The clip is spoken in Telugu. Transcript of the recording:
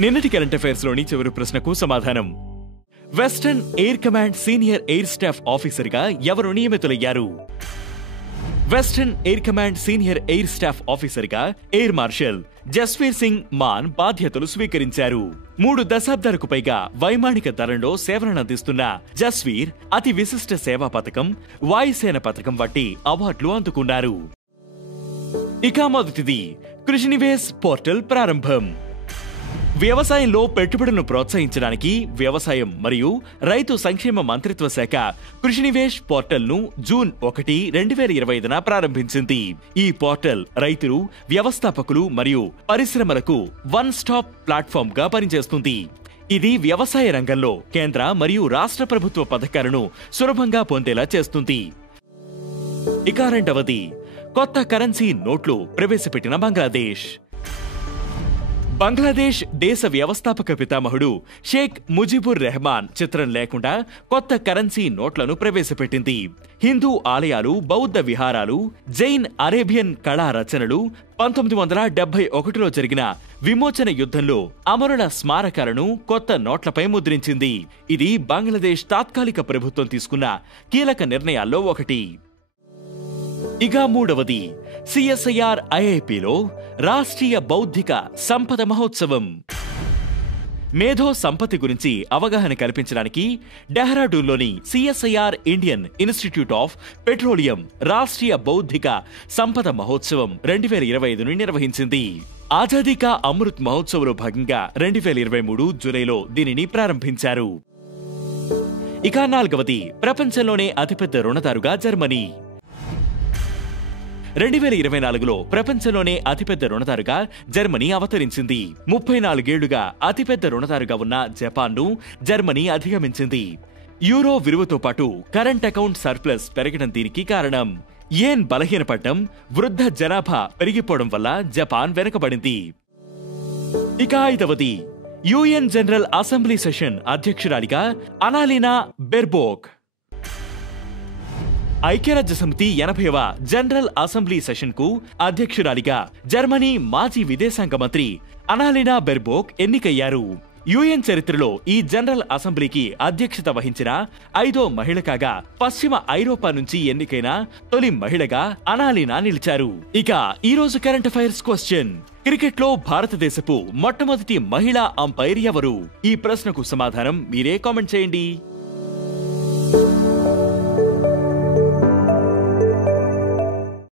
నిన్నటి కరెంట్ అఫైర్స్ లోని చివరి ప్రశ్నకు సమాధానం. Western air command senior air staff officer గా ఎవరు నియమితులయ్యారు? Western air command senior air staff officer గా ఎయిర్ మార్షల్ జస్వీర్ సింగ్ మాన్ బాధ్యతలు స్వీకరించారు. 3 దశాబ్దాలకు పైగా వైమానిక దళంలో సేవలనందిస్తున్న జస్వీర్ అతి విశిష్ట సేవా పథకం, వాయుసేన పథకం వంటి అవార్డులు అందుకున్నారు. ఇక మొదటిది కృషినివేశ్ పోర్టల్ ప్రారంభం. వ్యవసాయంలో పెట్టుబడులను ప్రోత్సహించడానికి వ్యవసాయం మరియు రైతు సంక్షేమ మంత్రిత్వ శాఖ కృషినివేశ్ పోర్టల్ ను జూన్ 1, 2025న ప్రారంభించింది. ఈ పోర్టల్ రైతులు, వ్యవస్థాపకులు మరియు పరిశ్రమలకు వన్ స్టాప్ ప్లాట్ఫామ్ గా పనిచేస్తుంది. ఇది వ్యవసాయ రంగంలో కేంద్ర మరియు రాష్ట్ర ప్రభుత్వ పథకాలను సులభంగా పొందేలా చేస్తుంది. ఇక రెండవది కొత్త కరెన్సీ నోట్లు ప్రవేశపెట్టిన బంగ్లాదేశ్. బంగ్లాదేశ్ దేశ వ్యవస్థాపక పితామహుడు షేక్ ముజిబుర్ రెహమాన్ చిత్రం లేకుండా కొత్త కరెన్సీ నోట్లను ప్రవేశపెట్టింది. హిందూ ఆలయాలు, బౌద్ధ విహారాలు, జైన్ అరేబియన్ కళా రచనలు, 1971లో జరిగిన విమోచన యుద్ధంలో అమరుల స్మారకాలను కొత్త నోట్లపై ముద్రించింది. ఇది బంగ్లాదేశ్ తాత్కాలిక ప్రభుత్వం తీసుకున్న కీలక నిర్ణయాల్లో ఒకటి. ఇక మూడవది సిఎస్ఐఆర్ ఐఐపిలో రాష్ట్రీయ బౌద్ధిక సంపద మహోత్సవం. మేధో సంపత్తి గురించి అవగాహన కల్పించడానికి డెహ్రాడూన్లోని CSIR Indian institute of petroleum రాష్ట్రీయ బౌద్ధిక సంపద మహోత్సవం 2025ను నిర్వహించింది. ఆజాదీ కా అమృత్ మహోత్సవ్లో భాగంగా 2023 జూలైలో దీనిని ప్రారంభించారు. ఇక నాలుగవది ప్రపంచంలోనే అతిపెద్ద రుణదారుగా జర్మనీ. 2024లో ప్రపంచంలోనే అతిపెద్ద రుణదారుగా జర్మనీ అవతరించింది. 34 ఏళ్లుగా అతిపెద్ద రుణదారుగా ఉన్న జపాన్ను జర్మనీ అధిగమించింది. యూరో విలువతో పాటు కరెంట్ అకౌంట్ సర్ప్లస్ పెరగడం దీనికి కారణం. యెన్ బలహీనపడటం, వృద్ధ జనాభా పెరిగిపోవడం వల్ల జపాన్ వెనుకబడింది. ఇక ఐదవది యుఎన్ జనరల్ అసెంబ్లీ సెషన్ అధ్యక్షురాలిగా అనాలీనా బెర్బోక్. ఐక్యరాజ్య సమితి 80వ జనరల్ అసెంబ్లీ సెషన్ కు అధ్యక్షురాలిగా జర్మనీ మాజీ విదేశాంగ మంత్రి అనాలీనా బెర్బోక్ ఎన్నికయ్యారు. యుఎన్ చరిత్రలో ఈ జనరల్ అసెంబ్లీకి అధ్యక్షత వహించిన 5వ మహిళ కాగా పశ్చిమ ఐరోపా నుంచి ఎన్నికైన తొలి మహిళగా అనాలీనా నిలిచారు. ఇక ఈ రోజు కరెంట్ అఫైర్స్ క్వశ్చన్: క్రికెట్లో భారతదేశపు మొట్టమొదటి మహిళా అంపైర్ ఎవరు? ఈ ప్రశ్నకు సమాధానం మీరే కామెంట్ చేయండి.